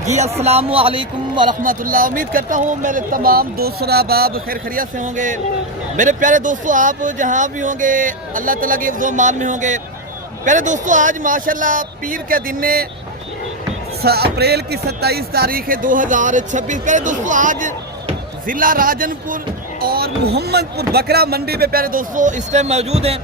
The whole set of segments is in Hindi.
जी अस्सलामु अलैकुम वरहमतुल्लाह। उम्मीद करता हूँ मेरे तमाम दोस्त अहबाब खैर खैरियत से होंगे। मेरे प्यारे दोस्तों, आप जहाँ भी होंगे अल्लाह ताला के हिफ्ज़ व मान में होंगे। प्यारे दोस्तों, आज माशाल्लाह पीर के दिन ने अप्रैल की 27 तारीख है 2026। प्यारे दोस्तों, आज ज़िला राजनपुर और मोहम्मदपुर बकरा मंडी पे प्यारे दोस्तों इस टाइम मौजूद हैं।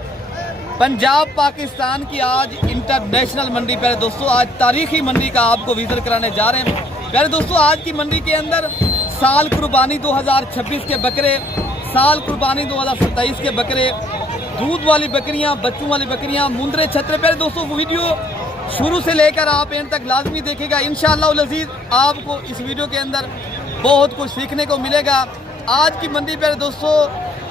पंजाब पाकिस्तान की आज इंटरनेशनल मंडी प्यारे दोस्तों, आज तारीखी मंडी का आपको विजिट कराने जा रहे हैं। प्यारे दोस्तों, आज की मंडी के अंदर साल कुर्बानी 2026 के बकरे, साल कुर्बानी 2027 के बकरे, दूध वाली बकरियां, बच्चों वाली बकरियां, मुंदरे छतरे। प्यारे दोस्तों, वीडियो शुरू से लेकर आप एंड तक लाजमी देखेगा। इंशाअल्लाह अज़ीज़ आपको इस वीडियो के अंदर बहुत कुछ सीखने को मिलेगा। आज की मंडी प्यारे दोस्तों,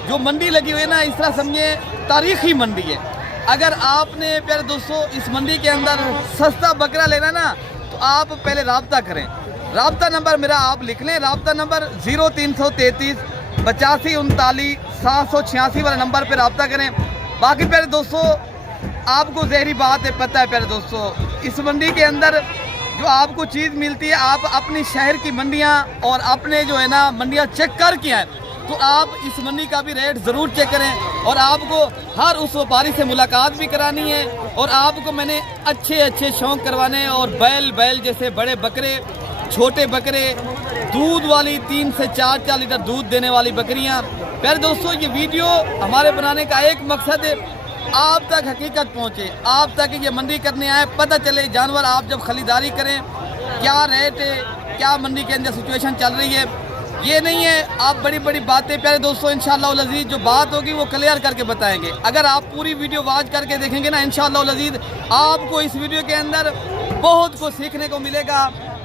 जो मंडी लगी हुई है ना, इस तरह समझिए तारीखी मंडी है। अगर आपने प्यारे दोस्तों इस मंडी के अंदर सस्ता बकरा लेना ना, तो आप पहले राब्ता करें। राब्ता नंबर मेरा आप लिख लें। राब्ता नंबर 0333 85 39 786 वाले नंबर पर राब्ता करें। बाकी प्यारे दोस्तों, आपको ज़हरी बात है, पता है प्यारे दोस्तों, इस मंडी के अंदर जो आपको चीज़ मिलती है, आप अपनी शहर की मंडियाँ और अपने जो है ना मंडियाँ चेक करके आए, तो आप इस मंडी का भी रेट ज़रूर चेक करें। और आपको हर उस व्यापारी से मुलाकात भी करानी है, और आपको मैंने अच्छे अच्छे शौक़ करवाने हैं। और बैल जैसे बड़े बकरे, छोटे बकरे, दूध वाली 3 से 4 लीटर दूध देने वाली बकरियां। प्यारे दोस्तों, ये वीडियो हमारे बनाने का एक मकसद है, आप तक हकीकत पहुँचे, आप तक ये मंडी करने आए, पता चले जानवर आप जब खरीदारी करें क्या रेट है, क्या मंडी के अंदर सिचुएशन चल रही है। ये नहीं है आप बड़ी बड़ी बातें प्यारे दोस्तों, इंशाअल्लाह अज़ीज़ जो बात होगी वो क्लियर करके बताएंगे। अगर आप पूरी वीडियो वॉच करके देखेंगे ना, इंशाअल्लाह अज़ीज़ आपको इस वीडियो के अंदर बहुत कुछ सीखने को मिलेगा।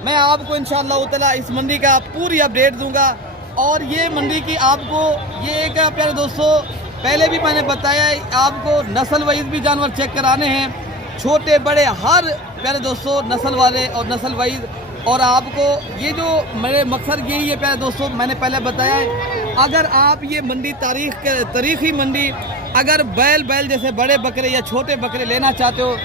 मैं आपको इंशाअल्लाह ताला इस मंडी का पूरी अपडेट दूंगा। और ये मंडी की आपको ये एक प्यारे दोस्तों, पहले भी मैंने बताया, आपको नस्ल वाइज भी जानवर चेक कराने हैं, छोटे बड़े हर प्यारे दोस्तों नस्ल वाले और नस्ल वाइज। और आपको ये जो मेरे मकसद यही है प्यारे दोस्तों, मैंने पहले बताया है, अगर आप ये मंडी तारीखी मंडी, अगर बैल जैसे बड़े बकरे या छोटे बकरे लेना चाहते हो,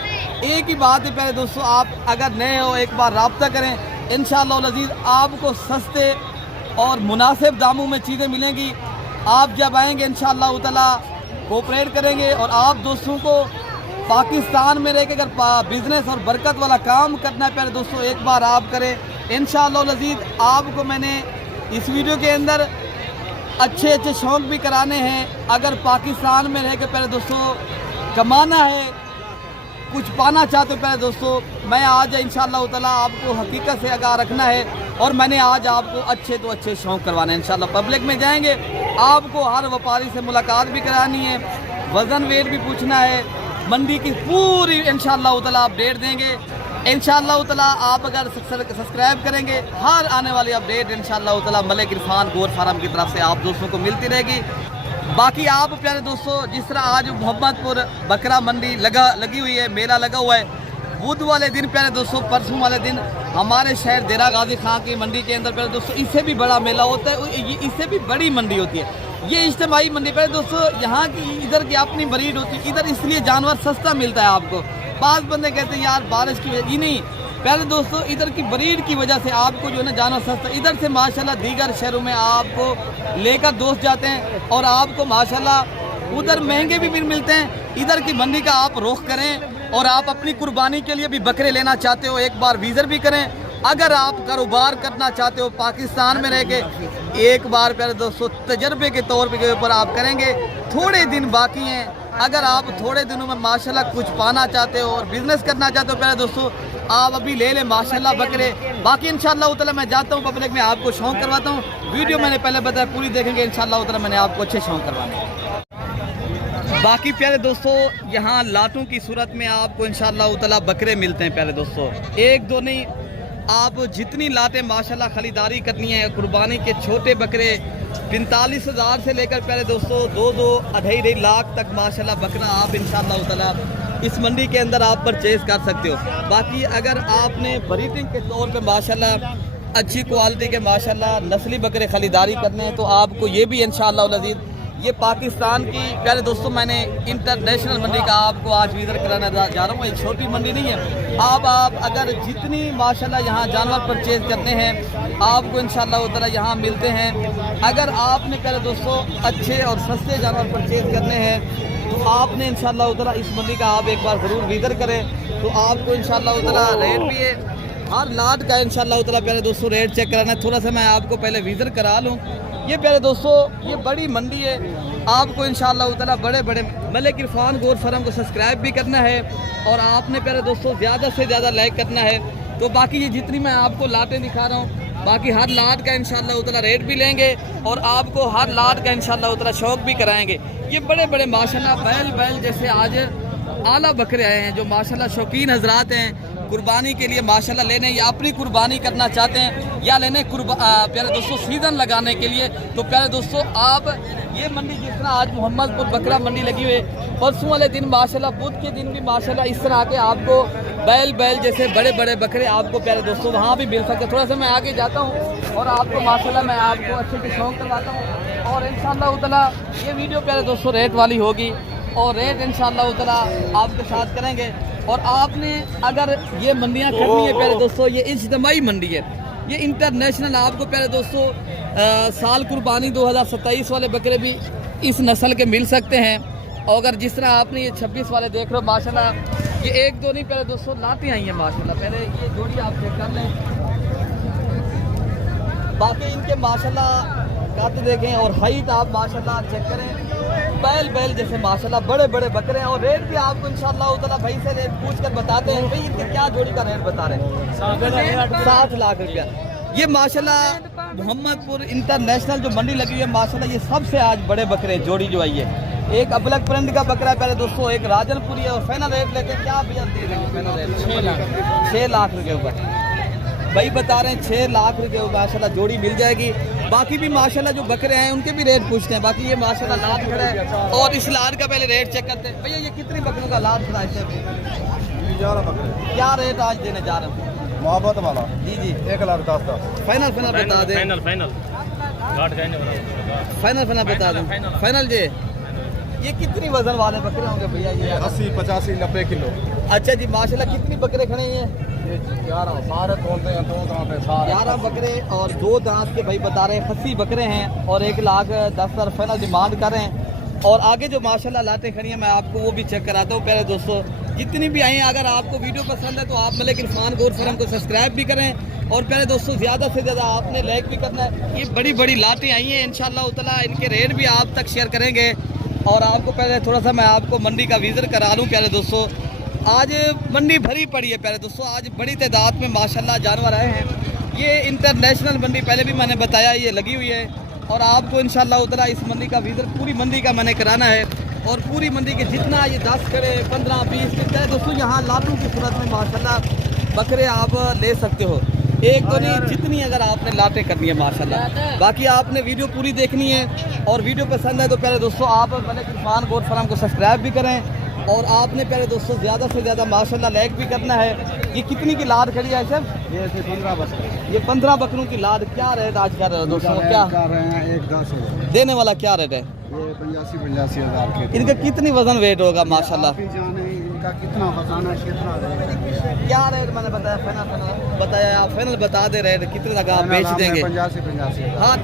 एक ही बात है प्यारे दोस्तों, आप अगर नए हो एक बार रब्ता करें। इंशाअल्लाह अज़ीज़ आपको सस्ते और मुनासिब दामों में चीज़ें मिलेंगी। आप जब आएंगे इंशाअल्लाह ताला कोऑपरेट करेंगे, और आप दोस्तों को पाकिस्तान में रह के अगर बिज़नेस और बरकत वाला काम करना है प्यारे दोस्तों, एक बार आप करें। इंशाअल्लाह अज़ीज़ आपको मैंने इस वीडियो के अंदर अच्छे अच्छे शौक़ भी कराने हैं। अगर पाकिस्तान में रह के प्यारे दोस्तों कमाना है, कुछ पाना चाहते हो प्यारे दोस्तों, मैं आज इंशाअल्लाह ताला आपको हकीकत से आगाह रखना है। और मैंने आज आपको अच्छे तो अच्छे शौक़ करवाने हैं। इंशाअल्लाह पब्लिक में जाएंगे, आपको हर व्यापारी से मुलाकात भी करानी है, वज़न वेट भी पूछना है, मंडी की पूरी इंशाअल्लाह ताला अपडेट देंगे। इंशाअल्लाह ताला आप अगर सब्सक्राइब करेंगे, हर आने वाली अपडेट इंशाअल्लाह ताला मलिक इरफान गोट फार्म की तरफ से आप दोस्तों को मिलती रहेगी। बाकी आप प्यारे दोस्तों, जिस तरह आज मोहम्मदपुर बकरा मंडी लगी हुई है, मेला लगा हुआ है, बुध वाले दिन प्यारे दोस्तों, परसों वाले दिन हमारे शहर देरा गाजी खां की मंडी के अंदर प्यारे दोस्तों इससे भी बड़ा मेला होता है, इससे भी बड़ी मंडी होती है। ये इज्तिमाई मंडी प्यारे दोस्तों, यहाँ की इधर की अपनी ब्रीड होती है, इधर इसलिए जानवर सस्ता मिलता है आपको। पाँच बंदे कहते हैं यार बारिश की वजह, नहीं प्यारे दोस्तों, इधर की ब्रीड की वजह से आपको जो है ना जानवर सस्ता। इधर से माशाल्लाह दीगर शहरों में आपको लेकर दोस्त जाते हैं, और आपको माशाल्लाह उधर महंगे भी मिलते हैं। इधर की मंडी का आप रुख करें, और आप अपनी कुर्बानी के लिए भी बकरे लेना चाहते हो, एक बार विजिट भी करें। अगर आप कारोबार करना चाहते हो पाकिस्तान में रह के, एक बार प्यारे दोस्तों तजर्बे के तौर पे के ऊपर आप करेंगे। थोड़े दिन बाकी हैं, अगर आप थोड़े दिनों में माशाल्लाह कुछ पाना चाहते हो और बिज़नेस करना चाहते हो प्यारे दोस्तों, आप अभी ले लें माशाल्लाह बकरे। बाकी इंशाअल्लाह ताला मैं जाता हूँ पब्लिक में, आपको शौक़ करवाता हूँ। वीडियो मैंने पहले बताया पूरी देखेंगे इंशाअल्लाह ताला, मैंने आपको अच्छे शौक़ करवाने हैं। बाकी प्यारे दोस्तों, यहाँ लाटों की सूरत में आपको इंशाअल्लाह ताला बकरे मिलते हैं प्यारे दोस्तों, एक दो नहीं, आप जितनी लाटें माशाल्लाह ख़रीदारी करनी है। कुर्बानी के छोटे बकरे 45,000 से लेकर प्यारे दोस्तों 2-2 2.5 लाख तक माशाल्लाह बकरा आप इंशाअल्लाह ताला इस मंडी के अंदर आप परचेज़ कर सकते हो। बाकी अगर आपने ब्रीडिंग के तौर पे माशाल्लाह अच्छी क्वालिटी के माशाल्लाह नस्ली बकरे ख़रीदारी करने हैं, तो आपको ये भी इंशाअल्लाह अज़ीज़ ये पाकिस्तान की प्यारे दोस्तों, मैंने इंटरनेशनल मंडी का आपको आज विजिट कराने जा रहा हूँ। एक छोटी मंडी नहीं है। आप अगर जितनी माशाल्लाह यहाँ जानवर परचेज करने हैं आपको इंशाल्लाह ताला यहाँ मिलते हैं। अगर आपने प्यारे दोस्तों अच्छे और सस्ते जानवर परचेज करने हैं तो आपने इंशाल्लाह ताला इस मंडी का आप एक बार ज़रूर विजिट करें, तो आपको इंशाल्लाह ताला रेट भी है हर लाट का इंशाल्लाह ताला प्यारे दोस्तों रेट चेक कराना है। थोड़ा सा मैं आपको पहले विजिट करा लूँ। ये प्यारे दोस्तों ये बड़ी मंडी है। आपको इंशाल्लाह ताला बड़े बड़े मलिक इरफान गोट फार्म को सब्सक्राइब भी करना है और आपने प्यारे दोस्तों ज़्यादा से ज़्यादा लाइक करना है। तो बाकी ये जितनी मैं आपको लाटें दिखा रहा हूँ, बाकी हर लाट का इंशाल्लाह ताला रेट भी लेंगे और आपको हर लाट का इंशाल्लाह ताला शौक भी कराएंगे। ये बड़े बड़े माशाल्लाह बैल जैसे आज आला बकरे आए हैं, जो माशाल्लाह शौकीन हजरात हैं कुर्बानी के लिए माशाल्लाह लेने या अपनी कुर्बानी करना चाहते हैं या लेने प्यारे दोस्तों सीज़न लगाने के लिए। तो प्यारे दोस्तों आप ये मंडी जिस तरह आज मोहम्मदपुर बकरा मंडी लगी हुई है, परसों वाले दिन माशाल्लाह बुध के दिन भी माशाल्लाह इस तरह के आपको बैल जैसे बड़े बड़े बकरे आपको प्यारे दोस्तों वहाँ भी मिल सकते हैं। थोड़ा सा मैं आगे जाता हूँ और आपको माशाल्लाह मैं आपको अच्छे से शौक करवाता हूँ और इंशाल्लाह ताला ये वीडियो प्यारे दोस्तों रेट वाली होगी और रेट इंशाल्लाह ताला आपके साथ करेंगे। और आपने अगर ये मंडियाँ करनी है प्यारे दोस्तों, ये इज्तिमाई मंडी है, ये इंटरनेशनल आपको प्यारे दोस्तों साल कुर्बानी 2027 वाले बकरे भी इस नस्ल के मिल सकते हैं। और अगर जिस तरह आपने ये 26 वाले देख रहे हो माशाल्लाह, ये एक दो नहीं प्यारे दोस्तों लाटें आई हैं माशाल्लाह। पहले ये जोड़ी आप चेक कर लें, बाकी इनके माशाल्लाह काट देखें और हाइट आप माशाल्लाह चेक करें। बैल जैसे माशाल्लाह बड़े बड़े बकरे हैं और रेट भी आपको इंशाल्लाह ताला भाई से रेट पूछ कर बताते हैं। भाई इनके क्या जोड़ी का रेट बता रहे हैं? 7 लाख रुपया। ये माशाल्लाह मोहम्मदपुर इंटरनेशनल जो मंडी लगी हुई है माशाल्लाह, ये सबसे आज बड़े बकरे जोड़ी जो आई है। एक अबलक प्रिंट का बकरा है प्यारे दोस्तों, एक राजनपुरी है। और फाइनल रेट लेके क्या भैया दे रहे हैं? फाइनल रेट 6 लाख रुपये ऊपर भाई बता रहे हैं। 6 लाख रुपये माशाल्लाह जोड़ी मिल जाएगी। बाकी भी माशाल्लाह जो बकरे हैं उनके भी रेट पूछते हैं। बाकी ये माशाल्लाह लाट खड़ा है और इस लाट का पहले रेट चेक करते हैं। भैया ये कितनी बकरों का लाट खड़ा है? 11 बकरे। क्या रेट आज देने जा रहे हैं? मोहब्बत वाला जी 1,10,000 फाइनल बता दें। फाइनल बता दें। फाइनल जी ये कितनी वजन वाले बकरे होंगे भैया? ये 80, 85, 90 किलो। अच्छा जी माशाल्लाह कितनी बकरे खड़े हैं? 11 सारे तोड़ते हैं, 2 दांत है सारे। 11 बकरे और 2 दांत के भाई बता रहे हैं। 80 बकरे हैं और 1,10,000 फाइनल डिमांड कर रहे हैं। और आगे जो माशाल्लाह लाटें खड़ी हैं मैं आपको वो भी चेक कराता हूँ। प्यारे दोस्तों जितनी भी आई हैं, अगर आपको वीडियो पसंद है तो आप मलिक इरफान गोट फार्म को सब्सक्राइब भी करें और प्यारे दोस्तों ज़्यादा से ज़्यादा आपने लाइक भी करना है। ये बड़ी बड़ी लाटें आई हैं, इंशाल्लाह ताला इनके रेट भी आप तक शेयर करेंगे। और आपको पहले थोड़ा सा मैं आपको मंडी का विजिट करा लूँ। प्यारे दोस्तों आज मंडी भरी पड़ी है प्यारे दोस्तों, आज बड़ी तादाद में माशाल्लाह जानवर आए हैं। ये इंटरनेशनल मंडी पहले भी मैंने बताया ये लगी हुई है और आपको इंशाल्लाह ताला इस मंडी का विजिट पूरी मंडी का मैंने कराना है। और पूरी मंडी के जितना ये 10 खड़े 15 20 प्यारे दोस्तों यहाँ लाटों की सूरत में माशाल्लाह बकरे आप ले सकते हो। एक तो नहीं जितनी अगर आपने लाटें करनी है माशाल्लाह। बाकी आपने वीडियो पूरी देखनी है और वीडियो पसंद है तो प्यारे दोस्तों आप मलिक इरफान गोट फार्म को सब्सक्राइब भी करें और आपने प्यारे दोस्तों ज़्यादा से ज़्यादा माशाल्लाह लाइक भी करना है। ये कितनी की लाट खड़ी है सर? ये 15 बकरे। ये 15 बकरों की लाट क्या रेट आज कर रहे हो दोस्तों? क्या कर रहे हैं? 1,10,000 देने वाला क्या रेट है? ये 85 हज़ार के। इनका कितनी वजन वेट होगा माशाल्लाह? आप ही जाने इनका कितना वजन है, कितना रेट। क्या रेट मैंने बताया? फाइनल बताया, आप फाइनल बता दे रहे कितने तक आप बेच देंगे? 85 हाँ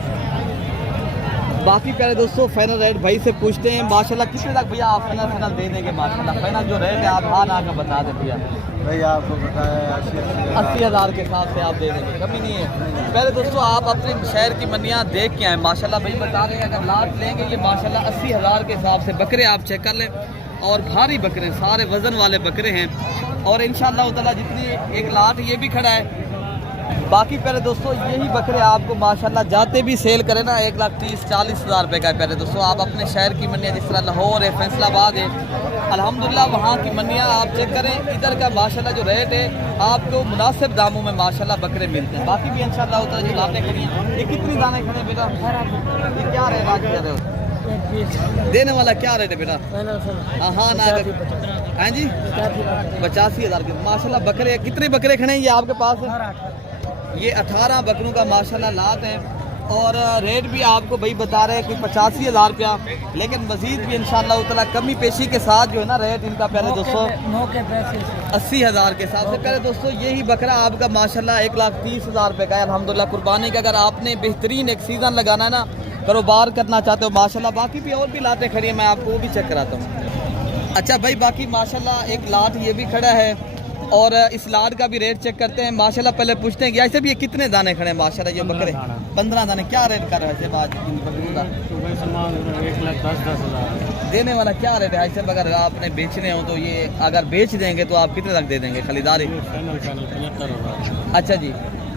बाकी प्यारे दोस्तों फाइनल रेट भाई से पूछते हैं माशाल्लाह कितने तक भैया आप फाइनल दे देंगे माशाल्लाह? फाइनल जो रेट है आप हाँ ना का बता दें भैया। भैया आपको बताया 80 हज़ार के हिसाब से आप दे देंगे, कमी नहीं है। पहले दोस्तों आप अपने शहर की मंडियाँ देख के आए माशाल्लाह। भाई बता रहे हैं अगर लाट लेंगे ये माशाल्लाह 80 हज़ार के हिसाब से बकरे आप चेक कर लें और भारी बकरे सारे वज़न वाले बकरे हैं। और इंशाल्लाह ताला जितनी एक लाट ये भी खड़ा है। बाकी प्यारे दोस्तों यही बकरे आपको माशाल्लाह जाते भी सेल करें ना 1,30,40 हज़ार रुपये का है। प्यारे दोस्तों आप अपने शहर की मंडियाँ जिस तरह लाहौर है, फैसलाबाद है, अल्हम्दुलिल्लाह वहाँ की मंडियाँ आप चेक करें। इधर का माशाल्लाह जो रेट है आपको मुनासिब दामों में माशाल्लाह बकरे मिलते हैं। बाकी भी इंशाल्लाह होता है जो लाने खड़ी हैं। ये कितनी दाने खड़े बेटा? ये क्या रेट आज कह रहे हो? देने वाला क्या रेट है बेटा? हाँ ना हाँ जी 85 हज़ार के माशाल्लाह बकरे। कितने बकरे खड़े हैं ये आपके पास? ये 18 बकरों का माशाल्लाह लात है। और रेट भी आपको भाई बता रहे हैं कि 85,000 रुपया, लेकिन मजीद भी इंशाल्लाह उतना कमी पेशी के साथ जो है ना रेट इनका प्यारे दोस्तों 80,000 के हिसाब से। प्यारे दोस्तों यही बकरा आपका माशाल्लाह 1,30,000 रुपये का है अल्हम्दुलिल्लाह कुर्बानी का। अगर आपने बेहतरीन एक सीज़न लगाना है ना, कारोबार करना चाहते हो माशाल्लाह, बाकी भी और भी लाटें खड़ी हैं, मैं आपको वो भी चेक कराता हूँ। अच्छा भाई बाकी माशाल्लाह एक लाट ये भी खड़ा है और इस लाट का भी रेट चेक करते हैं माशाल्लाह। पहले पूछते हैं कि ऐसे भी ये कितने दाने खड़े हैं माशाल्लाह ये बकरे? 15 दाने। क्या रेट कर रहे हैं ऐसे बात इन बकरियों का? 1,10,000 देने वाला क्या रेट है ऐसे? अगर आपने बेचने हो तो ये अगर बेच देंगे तो आप कितने तक दे देंगे खरीदारी? अच्छा जी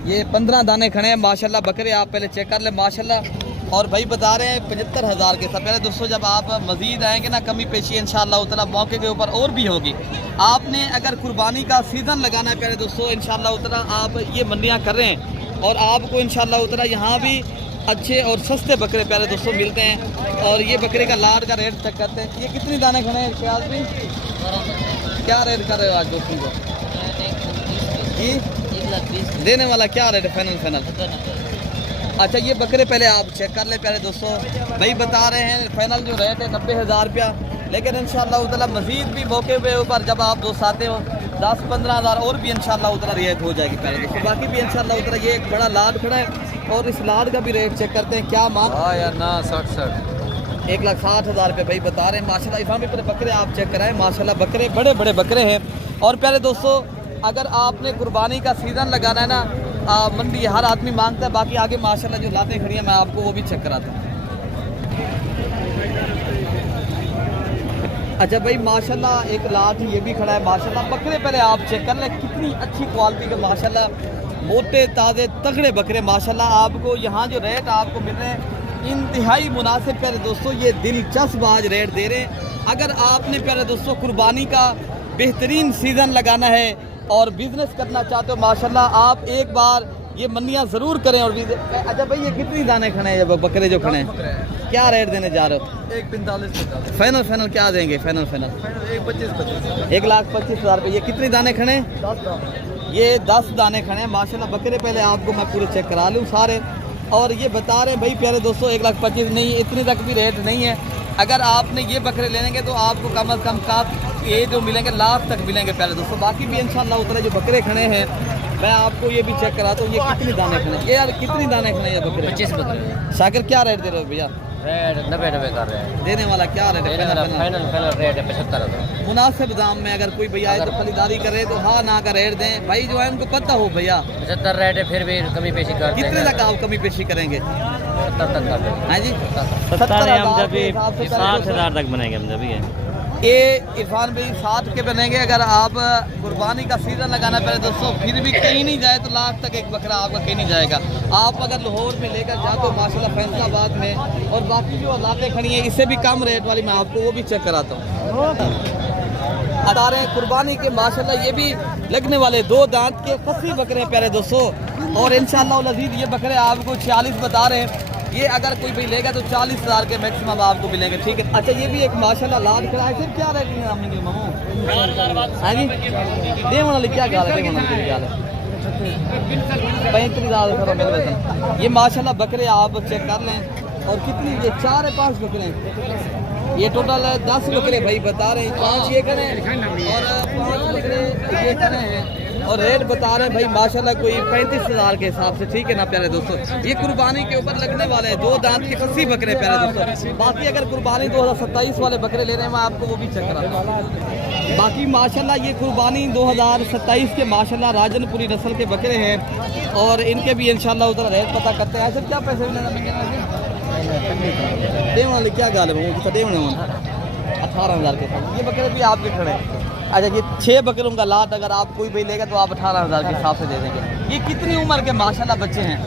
ये 15 दाने खड़े हैं माशाल्लाह बकरे, आप पहले चेक कर ले माशाल्लाह। और भाई बता रहे हैं 75,000 के। सब पहले दोस्तों जब आप मजीद आएंगे ना कमी पेशी इंशाल्लाह उतना मौके के ऊपर और भी होगी। आपने अगर कुर्बानी का सीज़न लगाना है प्यारे दोस्तों इंशाल्लाह उतना आप ये मंडियाँ कर रहे हैं और आपको इंशाल्लाह उतना यहाँ भी अच्छे और सस्ते बकरे प्यारे दोस्तों मिलते हैं। और ये बकरे का लाट का रेट चेक करते हैं। ये कितनी दाने खड़े हैं ख्याल भी? क्या रेट कर रहे हो आज दोस्तों को? जी देने वाला क्या रेट है फाइनल? अच्छा ये बकरे पहले आप चेक कर ले प्यारे दोस्तों, भाई बता रहे हैं फाइनल जो रेट है 90,000 रुपया, लेकिन इंशाल्लाह उतना मजीद भी मौके पे ऊपर जब आप दोस्त आते हो 10-15,000 और भी इंशाल्लाह उतना रियायत हो जाएगी प्यारे दोस्तों। बाकी भी इंशाल्लाह उतना ये एक बड़ा लाट खड़ा है और इस लाट का भी रेट चेक करते हैं। क्या मांग? यार ना 60 1,60,000 रुपये भाई बता रहे हैं माशाल्लाह। इस भी बकरे आप चेक कराएं माशाल्लाह, बकरे बड़े बड़े बकरे हैं। और प्यारे दोस्तों अगर आपने कुर्बानी का सीज़न लगाना है ना मंडी हर आदमी मांगता है। बाकी आगे माशाल्लाह जो लातें खड़ी हैं मैं आपको वो भी चेक कराता हूँ। अच्छा भाई माशाल्लाह एक लाट ये भी खड़ा है माशाल्लाह। बकरे पहले आप चेक कर लें कितनी अच्छी क्वालिटी के माशाल्लाह, मोटे ताज़े तगड़े बकरे माशाल्लाह। आपको यहाँ जो रेट आपको मिल रहे हैं इंतहाई मुनासिब प्यारे दोस्तों, ये दिलचस्प आज रेट दे रहे हैं। अगर आपने प्यारे दोस्तों कुर्बानी का बेहतरीन सीज़न लगाना है और बिजनेस करना चाहते हो माशाल्लाह आप एक बार ये मंडियाँ ज़रूर करें। और अच्छा भाई ये कितनी दाने खड़े हैं ये बकरे जो खड़े हैं? क्या रेट देने जा रहे हो? 1,45,000 फाइनल क्या देंगे? फाइनल 1,25,000 रुपये। ये कितने दाने खड़े हैं? ये 10 दाने खड़े हैं माशाल्लाह बकरे। पहले आपको मैं पूरे चेक करा लूँ सारे। और ये बता रहे हैं भाई प्यारे दोस्तों 1,25,000 नहीं, इतनी तक भी रेट नहीं है। अगर आपने ये बकरे लेंगे तो आपको कम अज़ कम का ये जो मिलेंगे लाख तक मिलेंगे प्यारे दोस्तों। बाकी भी इंशाल्लाह उतने जो बकरे खड़े हैं मैं आपको ये भी चेक कराता हूँ। ये कितनी दाने खड़े हैं? ये यार कितनी दाने खड़े हैं ये बकरे? 25 बकरे। शाकिर क्या रेट दे रहे हो भैया? रेट 90 कर रहे हैं। देने वाला क्या रेट है? फाइनल रेट है 75,000। मुनासिब दाम में अगर कोई भैया आए तो खरीदारी करे तो हाँ ना का रेट दें भाई, जो है उनको पता हो भैया 75 रेट है, फिर भी कमी पेशी कर देंगे। कितने तक आप कमी पेशी करेंगे? 70 तक कर देंगे। हाँ जी 70 हम जब भी 60,000 तक बनेंगे हम जब भी ये इरफान भाई 60 के बनेंगे। अगर आप कुर्बानी का सीज़न लगाना पड़े दोस्तों फिर भी कहीं नहीं जाए तो लाख तक एक बकरा आपका कहीं नहीं जाएगा। आप अगर लाहौर में लेकर जाते हो माशाल्लाह फैसलाबाद में, और बाकी जो लातें खड़ी हैं इससे भी कम रेट वाली मैं आपको वो भी चेक कराता हूँ। अदारे कुर्बानी के माशाल्लाह ये भी लगने वाले 2 दांत के खस्सी बकरे हैं प्यारे दोस्तों। और इंशाल्लाह लजीज ये बकरे आपको 46 बता रहे हैं। ये अगर कोई भी लेगा तो 40,000 के मैक्सिमम आपको मिलेंगे, ठीक है। अच्छा ये भी एक माशाल्लाह लाल खड़ा है, फिर क्या रेट है आपने मामू? हाँ जी देवन वाली क्या गाल है? देवन वाली क्या है? 35,000 करो मेरे वजन। ये माशाल्लाह बकरे आप चेक कर लें। और कितनी ये 4 है 5 बकरे हैं? ये टोटल 10 बकरे भाई बता रहे हैं। 5 ये खड़े हैं और 5 बकरे ये खड़े हैं। और रेट बता रहे हैं भाई माशाल्लाह कोई 35,000 के हिसाब से, ठीक है ना प्यारे दोस्तों। ये कुर्बानी के ऊपर लगने वाले हैं 2 दांत के खस्सी बकरे प्यारे दोस्तों। बाकी अगर कुर्बानी 2027 वाले बकरे ले रहे हैं मैं आपको वो भी चेक कराता हूँ। बाकी माशाल्लाह ये कुर्बानी 2027 के माशाल्लाह राजनपुरी नस्ल के बकरे हैं और इनके भी इंशाल्लाह उधर रेट पता करते हैं। ऐसे क्या पैसे देवन वाले क्या गाल है? 18,000 के। ये बकरे भी आपके खड़े हैं। अच्छा ये 6 बकरों का लाट अगर आप कोई भी लेगा तो आप 18,000 के हिसाब से दे देंगे। ये कितनी उम्र के माशाल्लाह बच्चे हैं?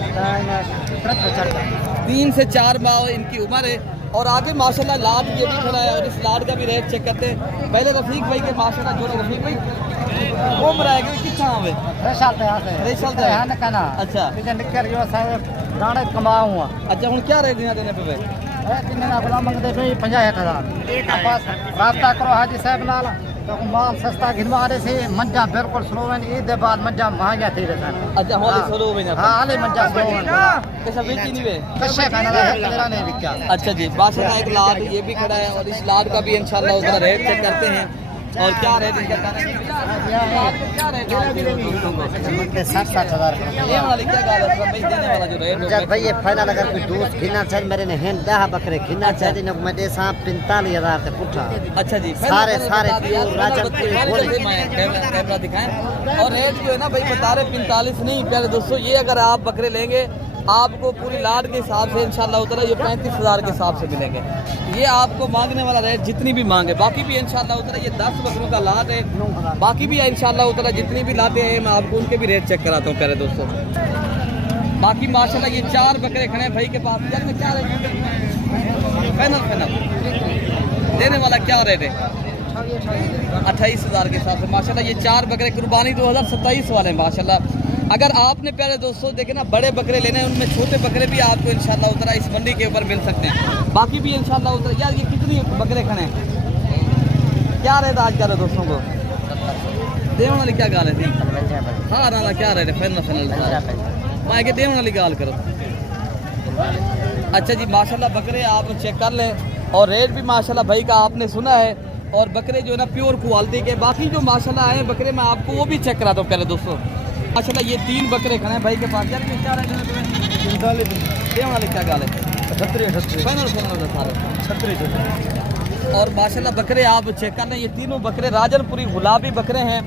3 से 4 माह इनकी उम्र है। और आगे माशाल्लाह लाट ये भी खड़ा है और इस लाट का भी रेट चेक करते हैं। पहले रफीक भाई के माशाल्लाह जो रफीक भाई उम्र है कि कितना हमें अच्छा दाने कमा हुआ। अच्छा हूँ क्या रेट देने पे? 50,000 रास्ता करो हाजी साहब नाल तो माल सस्ता घिनवा रहे से मंजा बिल्कुल स्लो है ईद बाद मंजा महंगा थी रहता अच्छा होली शुरू हो जाता हां हाले मंजा स्लो है कैसा बेची नहीं वे कशे खाना है नहीं बिका अच्छा जी माशाल्लाह एक लाट ये भी खड़ा है और इस लाट का भी इंशाल्लाह उधर रेट चेक करते हैं और क्या रेट इनका क्या रेट है 60,000 ये वाली क्या गाल है भाई देने वाला जो रेट जब भाई ये फाइनल अगर कोई दोस्त खिलना चाहे मेरे ने हैं 10 बकरे खिलना चाहे ना मैं दे सा 45,000 से पुठा अच्छा जी सारे राजनपुर कैमरा दिखाएं और रेट जो है ना भाई बता रहे 45 नहीं प्यारे दोस्तों ये अगर आप बकरे लेंगे आपको पूरी लाट के हिसाब से इंशाल्लाह उतरा ये 35,000 के हिसाब से मिलेंगे ये आपको मांगने वाला रेट जितनी भी मांगे बाकी भी इंशाल्लाह उतरा ये 10 बकरों का लाट है बाकी भी इंशाल्लाह उतरा जितनी भी लाटे हैं मैं आपको उनके भी रेट चेक कराता हूँ प्यारे दोस्तों बाकी माशाल्लाह ये 4 बकरे खड़े हैं भाई के पास यार में क्या रेट फाइनल देने वाला क्या रेट है 28,000 के हिसाब से माशाल्लाह ये 4 बकरे कुर्बानी 2027 वाले हैं माशाल्लाह अगर आपने प्यारे दोस्तों देखे ना बड़े बकरे लेने हैं उनमें छोटे बकरे भी आपको इंशाल्लाह उतरा इस मंडी के ऊपर मिल सकते हैं बाकी भी इंशाल्लाह उतरा यार ये कितनी बकरे खड़े हैं क्या रेट आज का दोस्तों को देने वाली क्या गाल है हाँ ना क्या रेट है फाइनल मैं के देने वाली गाल करो अच्छा जी माशाल्लाह बकरे आप चेक कर लें और रेट भी माशाल्लाह भाई का आपने सुना है और बकरे जो है ना प्योर क्वालिटी के बाकी जो माशाल्लाह आए बकरे मैं आपको वो भी चेक कराता हूँ प्यारे दोस्तों माशाल्लाह ये 3 बकरे खड़े हैं भाई के पास यार क्या रेट है वाले क्या गाल है और माशाल्लाह बकरे आप चेक कर लें ये तीनों बकरे राजनपुरी गुलाबी बकरे हैं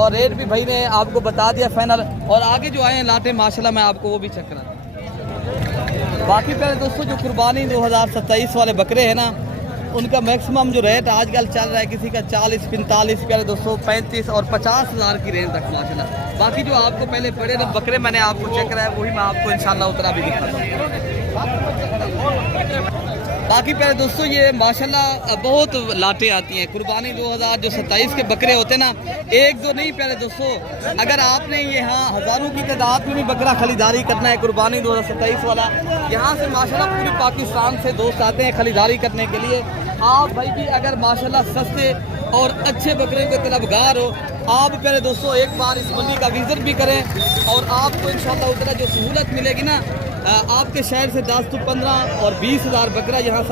और रेट भी भाई ने आपको बता दिया फाइनल और आगे जो आए हैं लाटे माशाल्लाह मैं आपको वो भी चेक करा बाकी पहले दोस्तों जो कुर्बानी 2027 वाले बकरे हैं ना उनका मैक्सिमम जो रेट आजकल चल रहा है किसी का 40-45 प्यारे दोस्तों 35 और 50,000 की रेंज तक माशाल्लाह बाकी जो आपको पहले पड़े ना बकरे मैंने आपको चेक कराया वही मैं आपको इंशाल्लाह उतना भी दिखाता हूँ बाकी प्यारे दोस्तों ये माशाल्लाह बहुत लाटें आती हैं कुर्बानी 2027 के बकरे होते ना एक दो नहीं प्यारे दोस्तों अगर आपने ये यहाँ हज़ारों की तादाद में भी बकरा खरीदारी करना है कुर्बानी 2027 वाला यहाँ से माशाल्लाह पूरे पाकिस्तान से दोस्त आते हैं खरीदारी करने के लिए आप भाई भी अगर माशाल्लाह सस्ते और अच्छे बकरे के तलबगार हो आप प्यारे दोस्तों एक बार इस मंडी का विजिट भी करें और आपको इंशाल्लाह उतना जो सहूलत मिलेगी ना आपके शहर से 10 to 15 और 20,000 बकरा यहाँ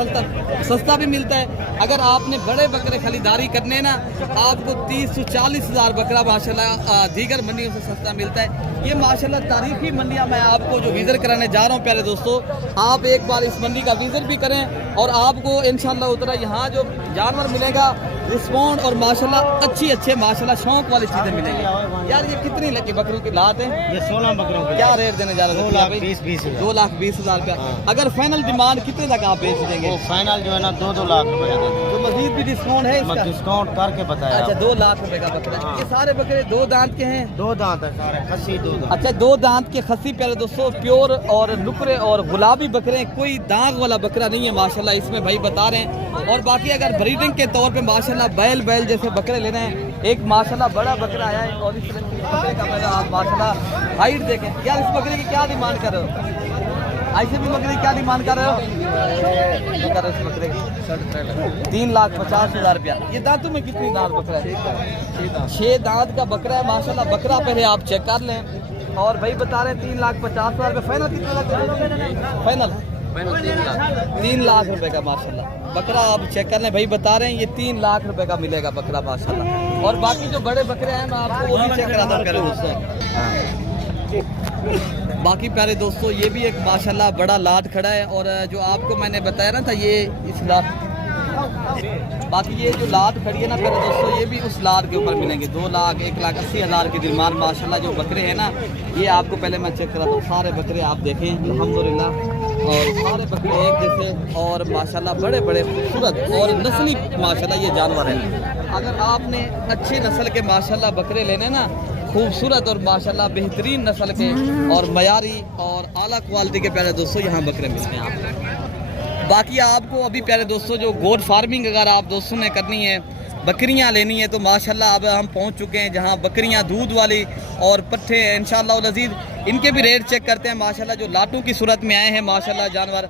सस्ता भी मिलता है अगर आपने बड़े बकरे खरीदारी करने ना आपको 30 to 40,000 बकरा माशाल्लाह दीगर मंडियों से सस्ता मिलता है ये माशाल्लाह तारीखी मंडियाँ मैं आपको जो विजिट कराने जा रहा हूँ प्यारे दोस्तों आप एक बार इस मंडी का विजिट भी करें और आपको इंशाल्लाह उतना यहाँ जो जानवर मिलेगा रिस्पॉन्ड और माशाल्लाह अच्छे माशाल्लाह शौक वाली चीज़ें मिलेंगी यार ये कितनी लगी बकरों की लात है ये 16 बकरों क्या रेट देने जा रहे हैं 2,20,000 रुपया अगर फाइनल डिमांड कितने तक आप बेच देंगे फाइनल जो है ना 2-2 लाख रुपए तो मजीद भी डिस्काउंट है इसका डिस्काउंट करके बताया अच्छा 2 लाख रुपए का बकरा ये सारे बकरे 2 दांत के हैं 2 दांत है सारे खस्सी 2 दांत अच्छा 2 दांत के खस्सी प्यारे दोस्तों प्योर और नुकरे और गुलाबी बकरे कोई दाग वाला बकरा नहीं है माशाल्लाह इसमें भाई बता रहे हैं और बाकी अगर ब्रीडिंग के तौर पे माशाल्लाह बैल जैसे बकरे लेने हैं एक माशाल्लाह बड़ा बकरा आया है और इस तरह के बकरे का पहले आप माशाल्लाह हाइट देखें यार इस बकरे की क्या डिमांड कर रहे हो ऐसे भी बकरे की क्या डिमांड कर रहे हो कर रहे इस बकरे की 3,50,000 रुपया ये दांतों में कितनी दांत बकरा है 6 दांत का बकरा है माशाल्लाह बकरा पहले आप चेक कर लें और भाई बता रहे हैं 3,50,000 रुपये फाइनल कितना लग फाइनल 3 लाख रुपए का माशाल्लाह बकरा आप चेक कर लें भाई बता रहे हैं ये 3 लाख रुपए का मिलेगा बकरा माशाल्लाह और बाकी जो बड़े बकरे हैं मैं आपको वो भी चेक कराता हूँ प्यारे दोस्तों बाकी प्यारे दोस्तों ये भी एक माशाल्लाह बड़ा लाट खड़ा है और जो आपको मैंने बताया ना था ये इस लाट बाकी ये जो लाट खड़ी है ना प्यारे दोस्तों ये भी उस लाट के ऊपर मिलेंगे 2,80,000 के दिलमान माशाल्लाह जो बकरे हैं ना ये आपको पहले मैं चेक कराता हूँ सारे बकरे आप देखें अल्हम्दुलिल्लाह और सारे बकरे एक जैसे और माशाल्लाह बड़े बड़े खूबसूरत और नस्ली माशाल्लाह ये जानवर हैं अगर आपने अच्छी नस्ल के माशाल्लाह बकरे लेने ना खूबसूरत और माशाल्लाह बेहतरीन नस्ल के और मयारी और आला क्वालिटी के प्यारे दोस्तों यहाँ बकरे मिलते हैं आपको बाकी आपको अभी प्यारे दोस्तों जो गोट फार्मिंग अगर आप दोस्तों ने करनी है बकरियां लेनी है तो माशाल्लाह अब हम पहुंच चुके हैं जहां बकरियां दूध वाली और पट्ठे हैं इंशाल्लाह अज़ीज़ इनके भी रेट चेक करते हैं माशाल्लाह जो लाटू की सूरत में आए हैं माशाल्लाह जानवर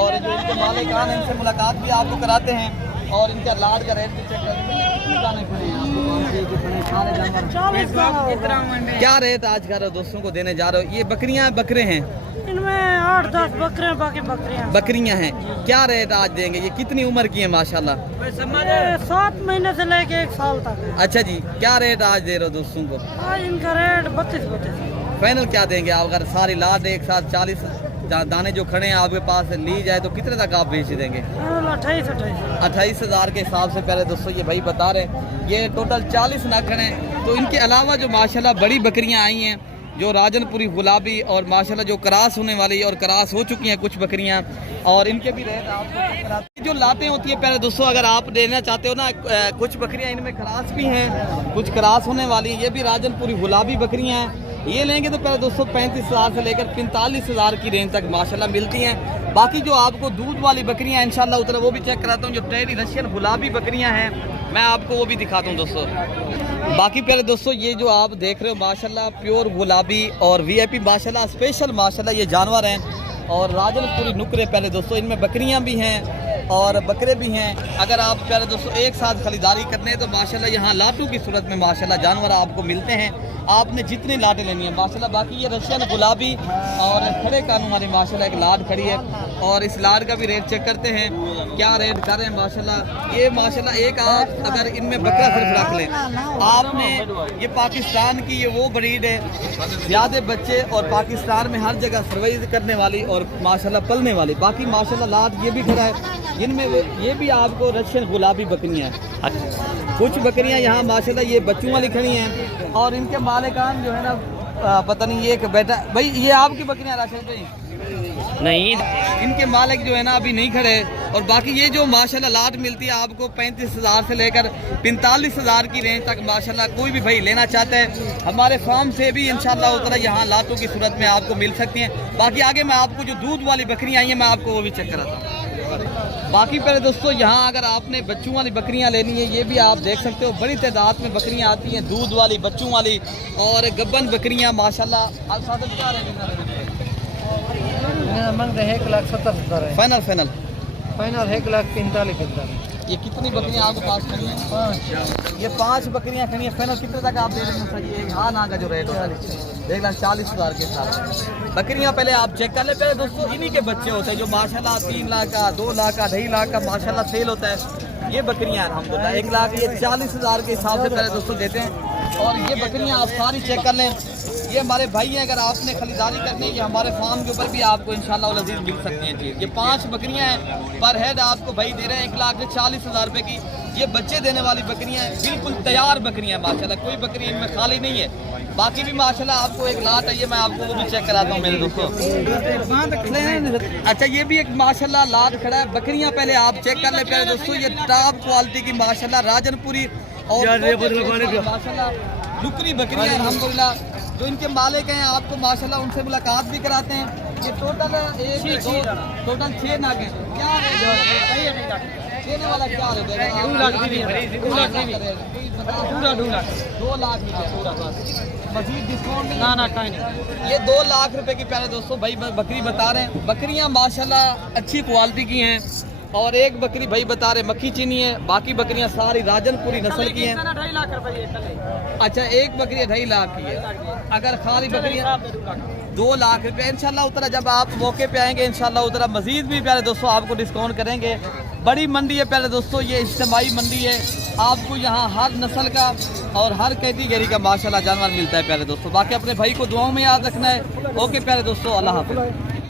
और जो इनके मालिकान हैं इनसे मुलाकात भी आपको कराते हैं और इनका लाड का रेट भी चेक कर कितने दाने खड़े हैं आपके पास? क्या रेट आज कर रहे हो दोस्तों को देने जा रहे हो? ये बकरियां बकरे हैं, इनमें 8-10 बकरे हैं, बाकी बकरियां बकरियां हैं। क्या रेट आज देंगे? ये कितनी उम्र की है माशाल्लाह? 7 महीने से लेके 1 साल तक है। अच्छा जी, क्या रेट आज दे रहे हो दोस्तों को? आज इनका रेट 32 फाइनल क्या देंगे आप? अगर सारी लाड एक साथ 40 दाने जो खड़े हैं आपके पास ली जाए तो कितने तक आप बेच देंगे? 28 के हिसाब से पहले दोस्तों ये भाई बता रहे हैं। ये टोटल 40 नाखन हैं। तो इनके अलावा जो माशाल्लाह बड़ी बकरियां आई हैं, जो राजनपुरी गुलाबी और माशाल्लाह जो क्रास होने वाली और क्रास हो चुकी हैं कुछ बकरियां, और इनके भी रेट आपको जो लातें होती हैं पहले दोस्तों, अगर आप लेना चाहते हो ना, कुछ बकरियां इनमें क्रास भी हैं, कुछ क्रास होने वाली हैं। ये भी राजनपुरी गुलाबी बकरियां हैं। ये लेंगे तो पहले दोस्तों 35,000 से लेकर 45,000 की रेंज तक माशाल्लाह मिलती हैं। बाकी जो आपको दूध वाली बकरियां इंशाल्लाह उतना वो भी चेक कराता हूँ। जो टेरी रशियन गुलाबी बकरियां हैं मैं आपको वो भी दिखाता हूँ दोस्तों। बाकी पहले दोस्तों ये जो आप देख रहे हो माशाल्लाह प्योर गुलाबी और VIP माशाल्लाह स्पेशल माशाल्लाह ये जानवर हैं। और राजनपुरी नुकरे पहले दोस्तों, इनमें बकरियां भी हैं और बकरे भी हैं। अगर आप प्यारे दोस्तों एक साथ खरीदारी करने हैं तो माशाल्लाह यहाँ लाटू की सूरत में माशाल्लाह जानवर आपको मिलते हैं। आपने जितनी लाटें लेनी है माशाल्लाह। बाकी ये रशियन गुलाबी और खड़े कानून वाली माशाल्लाह एक लाट खड़ी है, और इस लाट का भी रेट चेक करते हैं क्या रेट कर रहे हैं माशाल्लाह। ये माशाल्लाह एक आप अगर इनमें बकरा सिर्फ रख लें आपने, ये पाकिस्तान की ये वो ब्रीड है ज़्यादा बच्चे और पाकिस्तान में हर जगह सर्वाइव करने वाली और माशाल्लाह पलने वाली। बाकी माशाल्लाह लाट ये भी खड़ा है, इनमें ये भी आपको रशियन गुलाबी बकरियां हैं। कुछ बकरियां यहाँ माशाल्लाह ये बच्चों वाली खड़ी हैं, और इनके मालिकान जो है ना पता नहीं ये एक बेटा भाई, ये आपकी बकरियां राशिद भाई नहीं, इनके मालिक जो है ना अभी नहीं खड़े। और बाकी ये जो माशाल्लाह लाट मिलती है आपको 35,000 से लेकर 45,000 की रेंज तक माशाल्लाह। कोई भी भाई लेना चाहता है हमारे फार्म से भी इंशाल्लाह उतना यहाँ लाटों की सूरत में आपको मिल सकती हैं। बाकी आगे मैं आपको जो दूध वाली बकरियाँ आई हैं मैं आपको वो भी चेक कराता हूँ। बाकी पहले दोस्तों यहाँ अगर आपने बच्चों वाली बकरियाँ लेनी है ये भी आप देख सकते हो। बड़ी तादाद में बकरियाँ आती हैं, दूध वाली, बच्चों वाली और गब्बन बकरियाँ माशाल्लाह। आप साथ क्या मांग रहे 1,70,000 है। फाइनल 1,45,000। ये कितनी बकरियां आपके पास खड़ी हैं? 5। ये 5 बकरियां खड़ी हैं। फाइनल कितने तक आप दे रहे हैं सर? ये हाँ ना का जो रेट होता है 1,40,000 के साथ बकरियां पहले आप चेक कर ले। पहले दोस्तों इन्हीं के बच्चे होते हैं जो माशाल्लाह 3 लाख का, 2 लाख का, 2.5 लाख का माशाल्लाह सेल होता है। ये बकरियां अल्हम्दुलिल्लाह 1,40,000 के हिसाब से पहले दोस्तों देते हैं। और ये बकरियां आप सारी चेक कर लें। ये हमारे भाई हैं, अगर आपने खरीदारी करनी है ये हमारे फार्म के ऊपर भी आपको इंशाल्लाह अज़ीज़ मिल सकती हैं चीज़। ये 5 बकरियां हैं, पर हेड आपको भाई दे रहे हैं 1,40,000 रुपये की। ये बच्चे देने वाली बकरियां हैं, बिल्कुल तैयार बकरियां माशाल्लाह। कोई बकरी इनमें खाली नहीं है। बाकी भी माशाल्लाह आपको एक लाट है, ये मैं आपको वो भी चेक कराता हूँ मेरे दोस्तों। अच्छा ये भी एक माशाल्लाह लाट खड़ा है। बकरियां पहले आप चेक कर ले प्यारे दोस्तों। ये टॉप क्वालिटी की माशाल्लाह राजनपुरी और माशाल्लाह लुकरी बकरियां अल्हम्दुलिल्लाह। जो इनके मालिक हैं आपको माशाल्लाह उनसे मुलाकात भी कराते हैं। ये टोटल 6 नाग हैं। क्या देने वाला क्या रेट है? 2 लाख पूरा मजीद डिस्काउंट ना कहीं नहीं। ये 2 लाख रुपए की पहले दोस्तों भाई बकरी बता रहे हैं। बकरियां माशाल्लाह अच्छी क्वालिटी की हैं। और एक बकरी भाई बता रहे मक्खी चीनी है, बाकी बकरियां सारी राजनपुरी नस्ल की हैं। 2.5 लाख रुपए। अच्छा एक बकरी 2.5 लाख की है। अगर खाली बकरियां 2 लाख रुपये इंशाल्लाह उतना जब आप मौके पे आएंगे इंशाल्लाह उतना मजीद भी प्यारे दोस्तों आपको डिस्काउंट करेंगे। बड़ी मंडी है प्यारे दोस्तों, ये इज्तिमाई मंडी है। आपको यहाँ हर नस्ल का और हर कैटेगरी का माशाल्लाह जानवर मिलता है प्यारे दोस्तों। बाकी अपने भाई को दुआओं में याद रखना है। ओके प्यारे दोस्तों, अल्लाह हाफ़िज़।